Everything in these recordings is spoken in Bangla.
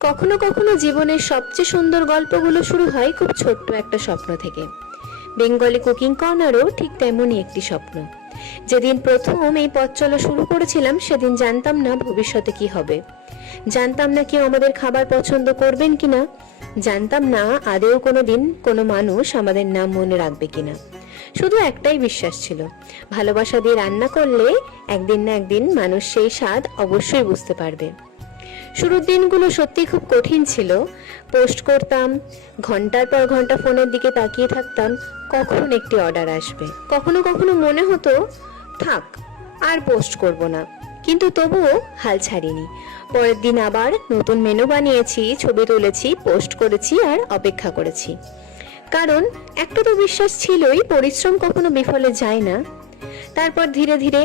কখনো কখনো জীবনের সবচেয়ে সুন্দর গল্পগুলো শুরু হয় খুব ছোট্ট একটা স্বপ্ন থেকে। বেঙ্গলি কুকিং কর্নারও ঠিক তেমনই একটি স্বপ্ন। যেদিন প্রথম এই পথ চলা শুরু করেছিলাম সেদিন জানতাম না ভবিষ্যতে কি হবে, জানতাম না কেউ আমাদের খাবার পছন্দ করবেন কিনা, জানতাম না আদেও কোনোদিন কোনো মানুষ আমাদের নাম মনে রাখবে কিনা। শুধু একটাই বিশ্বাস ছিল, ভালোবাসা দিয়ে রান্না করলে একদিন না একদিন মানুষ সেই স্বাদ অবশ্যই বুঝতে পারবে। শুরুর দিনগুলো সত্যি খুব কঠিন ছিল। পোস্ট করতাম, ঘন্টার পর ঘন্টা ফোনের দিকে তাকিয়ে থাকতাম কখন একটি অর্ডার আসবে। কখনো কখনো মনে হতো থাক আর পোস্ট করব না, কিন্তু তবুও হাল ছাড়িনি। পরের দিন আবার নতুন মেনু বানিয়েছি, ছবি তুলেছি, পোস্ট করেছি আর অপেক্ষা করেছি। কারণ একটা তো বিশ্বাস ছিলই, পরিশ্রম কখনো বিফলে যায় না। তারপর ধীরে ধীরে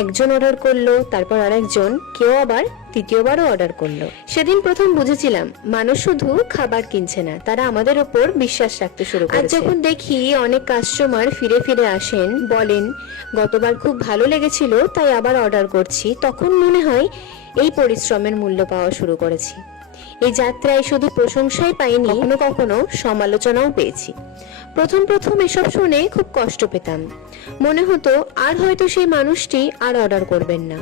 একজন অর্ডার করলো, তারপর আরেকজন, কেউ আবার তৃতীয়বারও অর্ডার করলো। সেদিন প্রথম বুঝেছিলাম মানুষ শুধু খাবার কিনছে না, তারা আমাদের উপর বিশ্বাস রাখতে শুরু করেছে। আর যখন দেখি অনেক কাস্টমার ফিরে ফিরে আসেন, বলেন গতবার খুব ভালো লেগেছিল তাই আবার অর্ডার করছি, তখন মনে হয় এই পরিশ্রমের মূল্য পাওয়া শুরু করেছি। এই যাত্রায় শুধু প্রশংসাই পাইনি, কখনো কখনো সমালোচনাও পেয়েছি। প্রথম প্রথম এসব শুনে খুব কষ্ট পেতাম, মনে হতো আর হয়তো সেই মানুষটি আর অর্ডার করবেন না।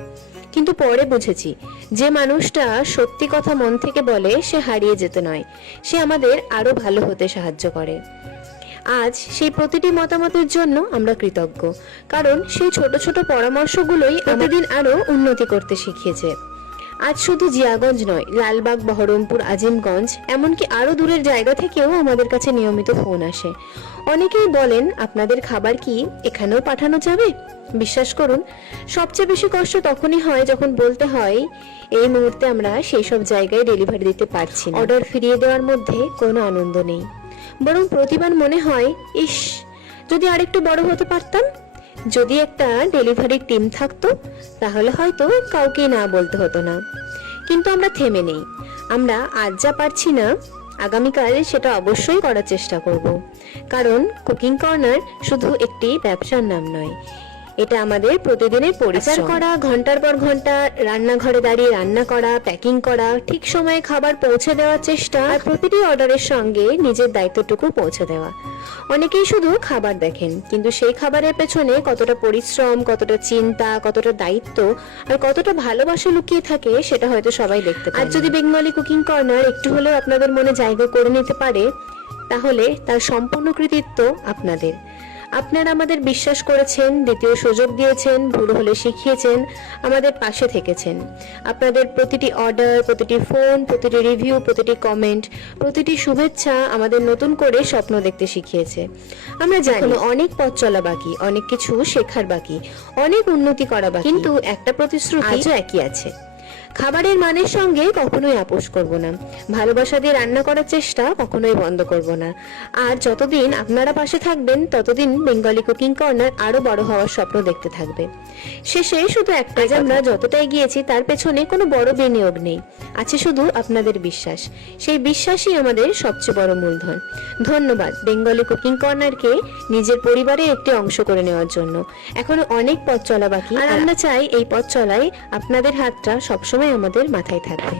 কিন্তু পরে বুঝেছি, যে মানুষটা সত্যি কথা মন থেকে বলে সে হারিয়ে যেতে নয়, সে আমাদের আরো ভালো হতে সাহায্য করে। আজ সেই প্রতিটি মতামতের জন্য আমরা কৃতজ্ঞ, কারণ সেই ছোট ছোট পরামর্শগুলোই আমাদের আরো উন্নতি করতে শিখিয়েছে। আজ শুধু জিয়াগঞ্জ নয়, লালবাগ, বহরমপুর, আজিমগঞ্জ, এমনকি আরো দূরের জায়গা থেকেও আমাদের কাছে নিয়মিত ফোন আসে। অনেকেই বলেন আপনাদের খাবার কি এখানেও পাঠানো যাবে? বিশ্বাস করুন, সবচেয়ে বেশি কষ্ট তখনই হয় যখন বলতে হয় এই মুহূর্তে আমরা সেই সব জায়গায় ডেলিভারি দিতে পারছি না। অর্ডার ফিরিয়ে দেওয়ার মধ্যে কোনো আনন্দ নেই, বরং প্রতিবার মনে হয় ইস, যদি আরেকটু বড় হতে পারতাম, যদি একটা ডেলিভারি টিম থাকতো, তাহলে হয়তো কাউকে না বলতে হতো না। কিন্তু আমরা থেমে নেই। আমরা আজ যা পারছি না, আগামীকাল সেটা অবশ্যই করার চেষ্টা করব। কারণ কুকিং কর্নার শুধু একটি ব্যবসার নাম নয়, এটা আমাদের প্রতিদিনের পরিশ্রম করা, ঘন্টার পর ঘন্টা রান্নাঘরে দাঁড়িয়ে রান্না করা, প্যাকিং করা, ঠিক সময়ে খাবার পৌঁছে দেওয়ার চেষ্টা, আর প্রতিটি অর্ডারের সঙ্গে নিজের দায়িত্বটুকু পৌঁছে দেওয়া। অনেকেই শুধু খাবার দেখেন, কিন্তু সেই খাবারের পেছনে কতটা পরিশ্রম, কতটা চিন্তা, কতটা দায়িত্ব আর কতটা ভালোবাসা লুকিয়ে থাকে সেটা হয়তো সবাই দেখতে পায়। আর যদি বেঙ্গলি কুকিং কর্নার একটু হলেও আপনাদের মনে জায়গা করে নিতে পারে, তাহলে তার সম্পূর্ণ কৃতিত্ব আপনাদের। আপনারা আমাদের বিশ্বাস করেছেন, দ্বিতীয় সুযোগ দিয়েছেন, ভুল হলে শিখিয়েছেন, আমাদের পাশে থেকেছেন। আপনাদের প্রতিটি অর্ডার, প্রতিটি ফোন, প্রতিটি রিভিউ, প্রতিটি কমেন্ট, প্রতিটি শুভেচ্ছা আমাদের নতুন করে স্বপ্ন দেখতে শিখিয়েছে। আমরা জানি অনেক পথ চলা বাকি, অনেক কিছু শেখার বাকি, অনেক উন্নতি করা বাকি, কিন্তু একটা প্রতিশ্রুতি আজও একই আছে, খাবারের মানের সঙ্গে কখনোই আপোষ করব না, ভালোবাসা দিয়ে রান্না করার চেষ্টা কখনোই বন্ধ করব না। আর যতদিন আপনারা পাশে থাকবেন, ততদিন বেঙ্গলি কুকিং কর্নার আরো বড় হওয়ার স্বপ্ন দেখতে থাকবে। শেষে শুধু একটাই, আমরা যতটা এগিয়েছি তার পেছনে কোনো বড় বিনিয়োগ নেই, আছে শুধু আপনাদের বিশ্বাস। সেই বিশ্বাসই আমাদের সবচেয়ে বড় মূলধন। ধন্যবাদ বেঙ্গলি কুকিং কর্নারকে নিজের পরিবারের একটি অংশ করে নেওয়ার জন্য। এখনো অনেক পথ চলা বাকি, আর আমরা চাই এই পথ চলায় আপনাদের হাতটা সবসময় আমাদের মাথায় থাকবে।